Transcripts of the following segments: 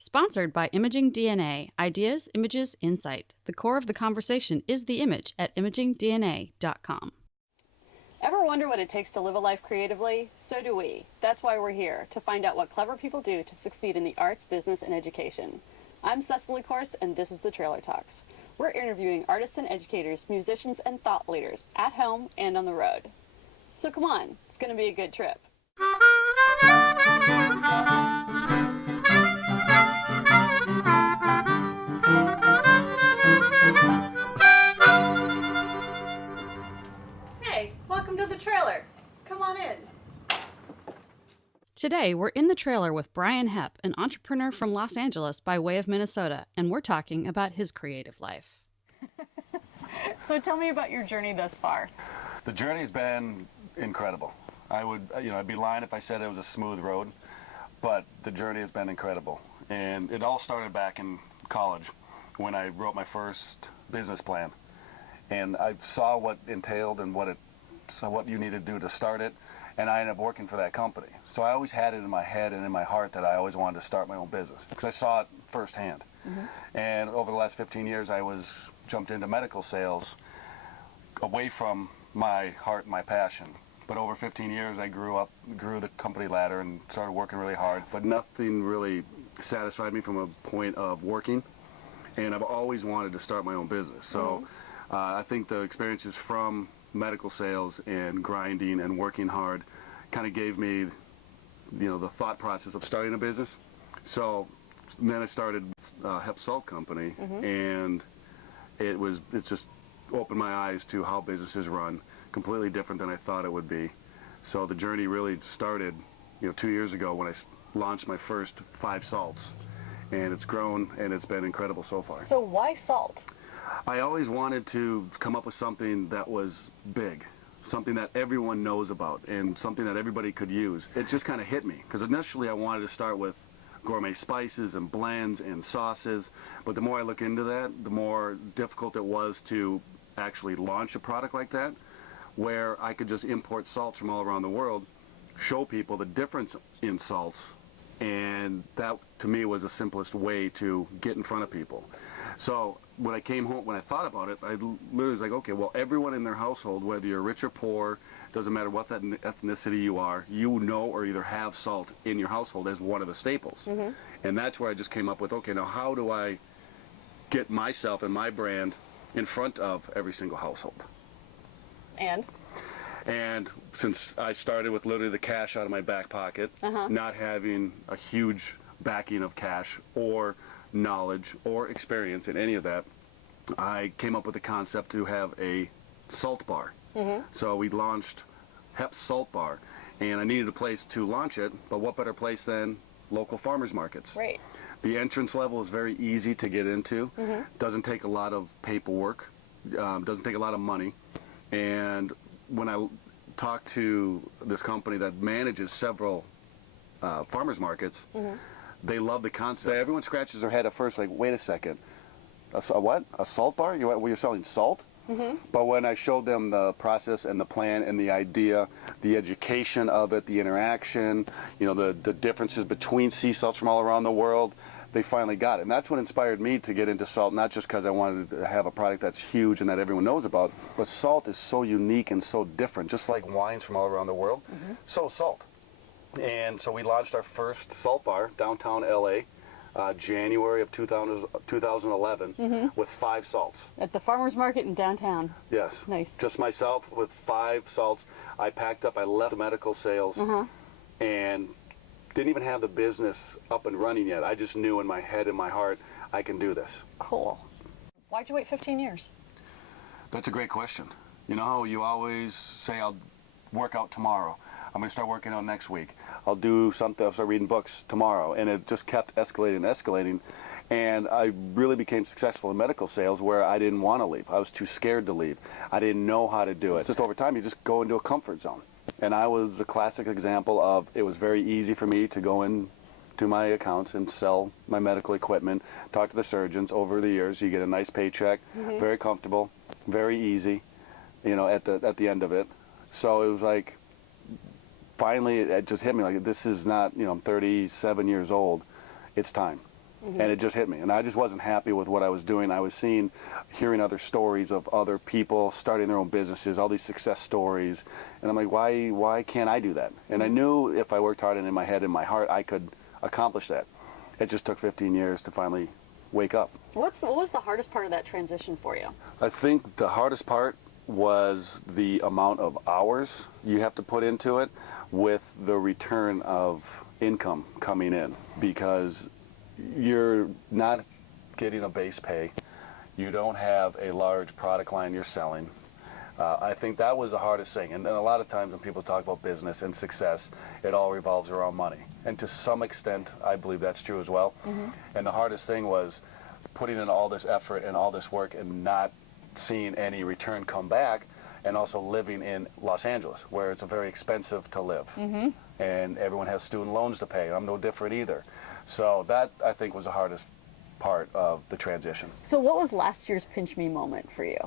Sponsored by Imaging DNA. Ideas, images, insight. The core of the conversation is the image at imagingdna.com. Ever wonder what it takes to live a life creatively? So do we. That's why we're here, to find out what clever people do to succeed in the arts, business, and education. I'm Cecily Corse, and this is the Trailer Talks. We're interviewing artists and educators, musicians, and thought leaders, at home and on the road. So come on, it's going to be a good trip. Hey, welcome to the trailer. Come on in. Today, we're in the trailer with Brian Hepp, an entrepreneur from Los Angeles by way of Minnesota, and we're talking about his creative life. So tell me about your journey thus far. The journey's been incredible. I'd be lying if I said it was a smooth road, but the journey has been incredible. And it all started back in college when I wrote my first business plan. And I saw what entailed and what you need to do to start it, and I ended up working for that company. So I always had it in my head and in my heart that I always wanted to start my own business because I saw it firsthand. Mm-hmm. And over the last 15 years, I jumped into medical sales away from my heart and my passion. But over 15 years, I grew the company ladder and started working really hard. But nothing really satisfied me from a point of working, and I've always wanted to start my own business. So I think the experiences from medical sales and grinding and working hard kind of gave me, the thought process of starting a business. So then I started Hepp Salt Company, and it's just opened my eyes to how businesses run, completely different than I thought it would be. So the journey really started, 2 years ago when I launched my first 5 salts, and it's grown and it's been incredible so far. So why salt? I always wanted to come up with something that was big, something that everyone knows about, and something that everybody could use. It just kind of hit me, because initially I wanted to start with gourmet spices and blends and sauces, but the more I look into that, the more difficult it was to actually launch a product like that, where I could just import salts from all around the world, show people the difference in salts, and that to me was the simplest way to get in front of people. So when I came home, when I thought about it, I literally was like, okay, well, everyone in their household, whether you're rich or poor, doesn't matter what that ethnicity you are, or either have salt in your household as one of the staples. And that's where I just came up with, okay, now how do I get myself and my brand in front of every single household? And since I started with literally the cash out of my back pocket, not having a huge backing of cash or knowledge or experience in any of that, I came up with the concept to have a salt bar. So we launched Hepp Salt Bar, and I needed a place to launch it, but what better place than local farmers markets? Right. The entrance level is very easy to get into, doesn't take a lot of paperwork, doesn't take a lot of money, and when I talked to this company that manages several farmers markets, they love the concept. Everyone scratches their head at first like, wait a second, a what? A salt bar? You're selling salt? But when I showed them the process and the plan and the idea, the education of it, the interaction, the differences between sea salts from all around the world, they finally got it. And that's what inspired me to get into salt, not just because I wanted to have a product that's huge and that everyone knows about, but salt is so unique and so different, just like wines from all around the world, so is salt. And so we launched our first salt bar downtown LA, January of 2011, with 5 salts. At the farmer's market in downtown. Yes. Nice. Just myself with 5 salts. I packed up, I left medical sales, and didn't even have the business up and running yet. I just knew in my head and my heart, I can do this. Cool. Why'd you wait 15 years? That's a great question. You know how you always say, I'll work out tomorrow. I'm going to start working out next week. I'll do something, I'll start reading books tomorrow. And it just kept escalating and escalating. And I really became successful in medical sales where I didn't want to leave. I was too scared to leave. I didn't know how to do it. Just over time, you just go into a comfort zone. And I was the classic example of, it was very easy for me to go in to my accounts and sell my medical equipment, talk to the surgeons. Over the years, you get a nice paycheck, very comfortable, very easy, at the end of it. So it was like, finally, it just hit me like, this is not, I'm 37 years old. It's time. And it just hit me. And I just wasn't happy with what I was doing. I was hearing other stories of other people starting their own businesses, all these success stories. And I'm like, why can't I do that? And I knew if I worked hard and in my head and my heart, I could accomplish that. It just took 15 years to finally wake up. What was the hardest part of that transition for you? I think the hardest part was the amount of hours you have to put into it with the return of income coming in, because you're not getting a base pay. You don't have a large product line you're selling. I think that was the hardest thing. And a lot of times when people talk about business and success, it all revolves around money. And to some extent, I believe that's true as well. And the hardest thing was putting in all this effort and all this work and not seeing any return come back, and also living in Los Angeles, where it's very expensive to live. And everyone has student loans to pay. I'm no different either. So that, I think, was the hardest part of the transition. So what was last year's pinch me moment for you?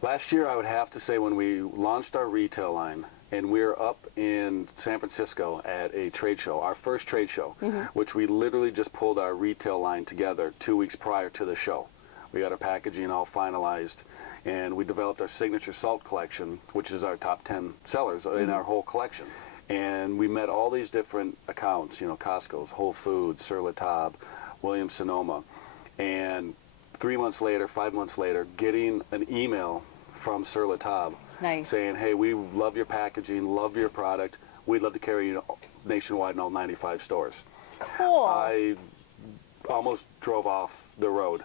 Last year, I would have to say, when we launched our retail line, and we were up in San Francisco at a trade show, our first trade show, which we literally just pulled our retail line together 2 weeks prior to the show. We got our packaging all finalized, and we developed our signature salt collection, which is our top 10 sellers in our whole collection. And we met all these different accounts, you know, Costco's, Whole Foods, Sur La Table, Williams-Sonoma. And 3 months later, 5 months later, getting an email from Sur La Table saying, hey, we love your packaging, love your product. We'd love to carry you nationwide in all 95 stores. Cool. I almost drove off the road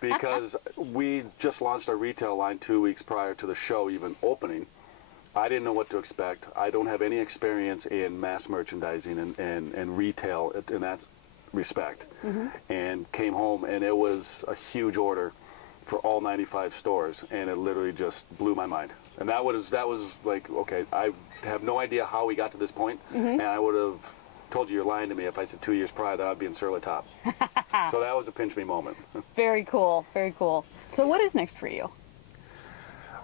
because we just launched our retail line 2 weeks prior to the show even opening. I didn't know what to expect. I don't have any experience in mass merchandising and retail in that respect. And came home, and it was a huge order for all 95 stores, and it literally just blew my mind. And that was like, okay, I have no idea how we got to this point, and I would have told you you're lying to me if I said 2 years prior that I'd be in Sur La Table. So that was a pinch me moment. Very cool, very cool. So what is next for you?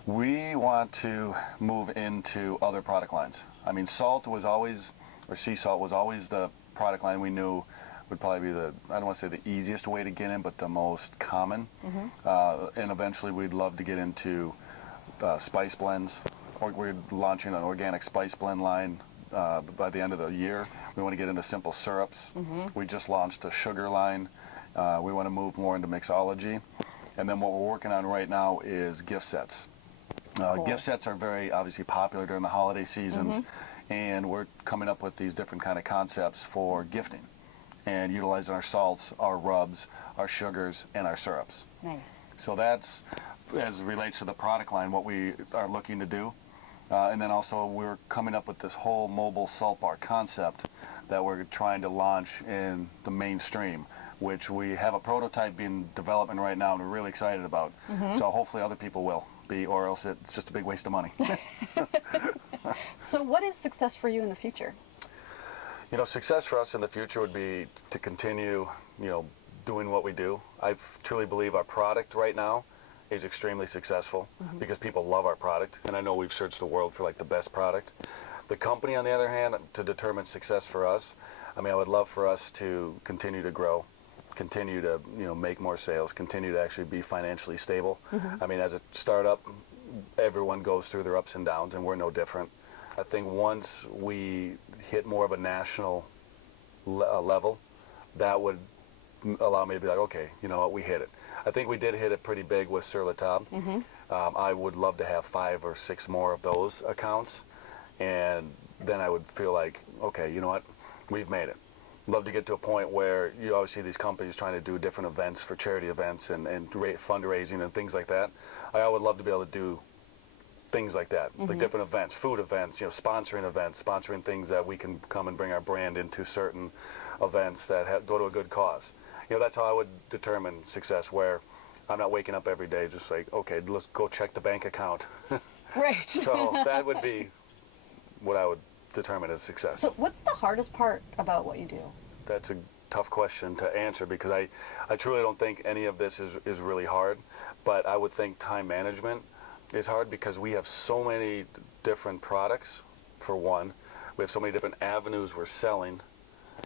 We want to move into other product lines. I mean, salt was always, or sea salt was always the product line we knew would probably be the, I don't want to say the easiest way to get in, but the most common. And eventually we'd love to get into spice blends. We're launching an organic spice blend line by the end of the year. We want to get into simple syrups. We just launched a sugar line. We want to move more into mixology. And then what we're working on right now is gift sets. Cool. Gift sets are very obviously popular during the holiday seasons, and we're coming up with these different kind of concepts for gifting and utilizing our salts, our rubs, our sugars, and our syrups. Nice. So that's, as it relates to the product line, what we are looking to do. And then also we're coming up with this whole mobile salt bar concept that we're trying to launch in the mainstream, which we have a prototype being development right now and we're really excited about. So hopefully other people will be, or else it's just a big waste of money. So what is success for you in the future? You know, success for us in the future would be to continue, you know, doing what we do. I truly believe our product right now is extremely successful because people love our product, and I know we've searched the world for like the best product. The company, on the other hand, to determine success for us, I mean, I would love for us to continue to grow, continue to, you know, make more sales, continue to actually be financially stable. I mean, as a startup, everyone goes through their ups and downs, and we're no different. I think once we hit more of a national level, that would allow me to be like, okay, you know what, we hit it. I think we did hit it pretty big with Sur La Table. I would love to have 5 or 6 more of those accounts, and then I would feel like, okay, you know what, we've made it. Love to get to a point where you always see these companies trying to do different events for charity events and fundraising and things like that. I would love to be able to do things like that, like different events, food events, you know, sponsoring things that we can come and bring our brand into certain events that go to a good cause. You know, that's how I would determine success, where I'm not waking up every day just like, okay, let's go check the bank account. Right. So that would be what I would determine as success. So what's the hardest part about what you do? That's a tough question to answer because I truly don't think any of this is really hard, but I would think time management is hard because we have so many different products, for one. We have so many different avenues we're selling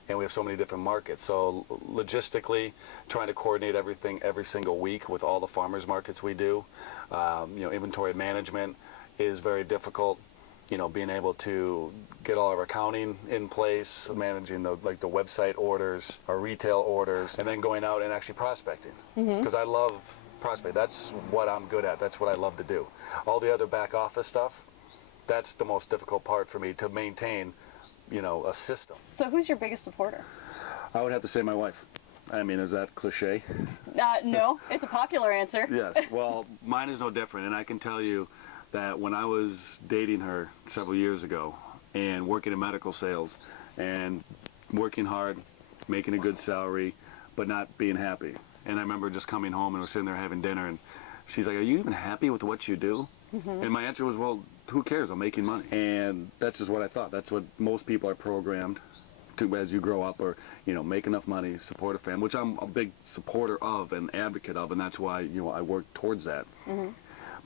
and we have so many different markets. So logistically, trying to coordinate everything every single week with all the farmers markets we do, inventory management is very difficult. Being able to get all of our accounting in place, managing the website orders, our retail orders, and then going out and actually prospecting. Because I love prospect. That's what I'm good at. That's what I love to do. All the other back office stuff, that's the most difficult part for me to maintain, a system. So who's your biggest supporter? I would have to say my wife. I mean, is that cliche? No, it's a popular answer. Yes. Well, mine is no different, and I can tell you that when I was dating her several years ago and working in medical sales and working hard, making a good salary, but not being happy. And I remember just coming home and we're sitting there having dinner and she's like, "Are you even happy with what you do?" And my answer was, "Well, who cares? I'm making money." And that's just what I thought. That's what most people are programmed to as you grow up, or make enough money, support a family, which I'm a big supporter of and advocate of, and that's why I work towards that.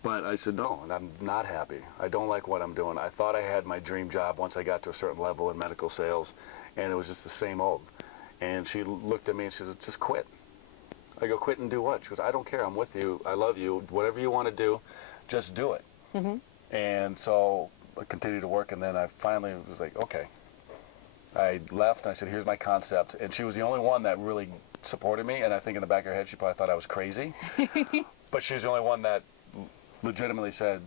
But I said, no, and I'm not happy. I don't like what I'm doing. I thought I had my dream job once I got to a certain level in medical sales, and it was just the same old. And she looked at me and she said, "Just quit." I go, "Quit and do what?" She goes, "I don't care. I'm with you. I love you. Whatever you want to do, just do it." And so I continued to work, and then I finally was like, okay. I left, and I said, "Here's my concept." And she was the only one that really supported me, and I think in the back of her head she probably thought I was crazy. But she was the only one that legitimately said,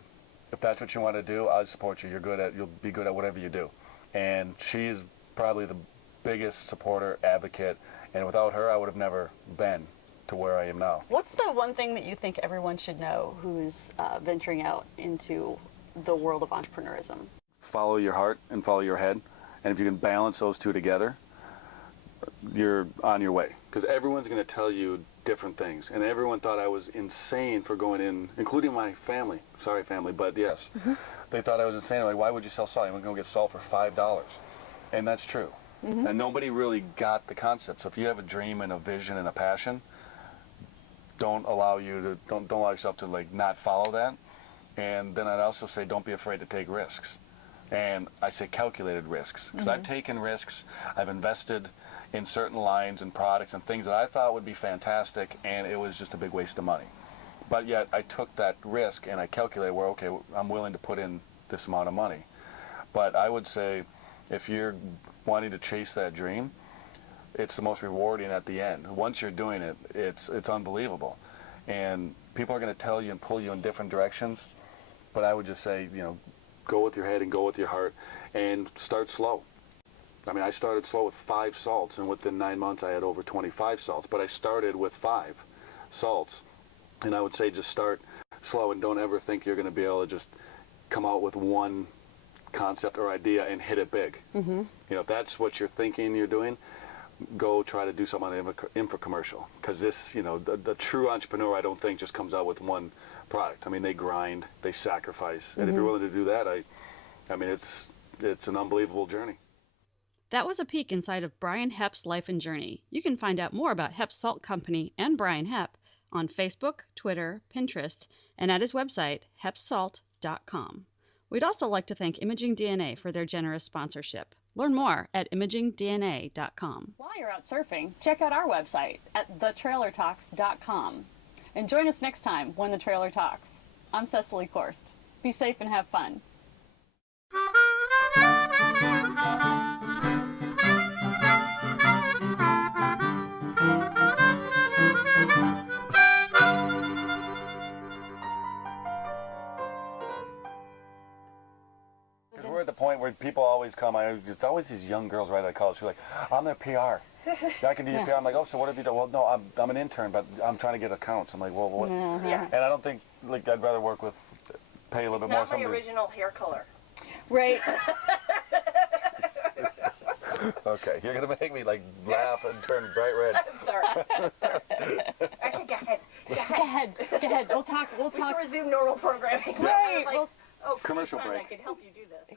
"If that's what you want to do, I'll support you. You'll be good at whatever you do." And she is probably the biggest supporter, advocate, and without her I would have never been to where I am now. What's the one thing that you think everyone should know who's venturing out into the world of entrepreneurism? Follow your heart and follow your head, and if you can balance those two together, you're on your way. Because everyone's going to tell you different things, and everyone thought I was insane for going in, including my family. Sorry, family, but yes. They thought I was insane. Like, why would you sell salt? You're going to get salt for $5. And that's true. And nobody really got the concept. So if you have a dream and a vision and a passion, don't allow yourself to not follow that. And then I'd also say, don't be afraid to take risks. And I say calculated risks, because I've taken risks. I've invested in certain lines and products and things that I thought would be fantastic, and it was just a big waste of money. But yet I took that risk and I calculated where, okay, I'm willing to put in this amount of money. But I would say, if you're wanting to chase that dream, it's the most rewarding at the end. Once you're doing it, it's unbelievable. And people are going to tell you and pull you in different directions, but I would just say, go with your head and go with your heart, and start slow. I mean, I started slow with 5 salts, and within 9 months I had over 25 salts, but I started with 5 salts. And I would say just start slow, and don't ever think you're going to be able to just come out with one concept or idea and hit it big. If that's what you're thinking you're doing, go try to do something on the info commercial, because this, the true entrepreneur, I don't think just comes out with one product. I mean, they grind, they sacrifice, and if you're willing to do that, I mean, it's an unbelievable journey. That was a peek inside of Brian Hepp's life and journey. You can find out more about Hepp Salt Company and Brian Hepp on Facebook, Twitter, Pinterest, and at his website, heppsalt.com. We'd also like to thank Imaging DNA for their generous sponsorship. Learn more at imagingdna.com. While you're out surfing, check out our website at thetrailertalks.com. And join us next time when The Trailer Talks. I'm Cecily Korst. Be safe and have fun. We're at the point where people always come. It's always these young girls right out of college who are like, "I'm their PR. I can do your PR." I'm like, "Oh, so what have you done?" "Well, no, I'm an intern, but I'm trying to get accounts." I'm like, "Well, what?" And I don't think, I'd rather work with, pay a little bit more. Not my original hair color. Right. Okay, you're gonna make me laugh and turn bright red. I'm sorry. Okay, go ahead. Go ahead. We'll talk. We can resume normal programming. Right. Oh, Commercial fun, break. I can help you do this.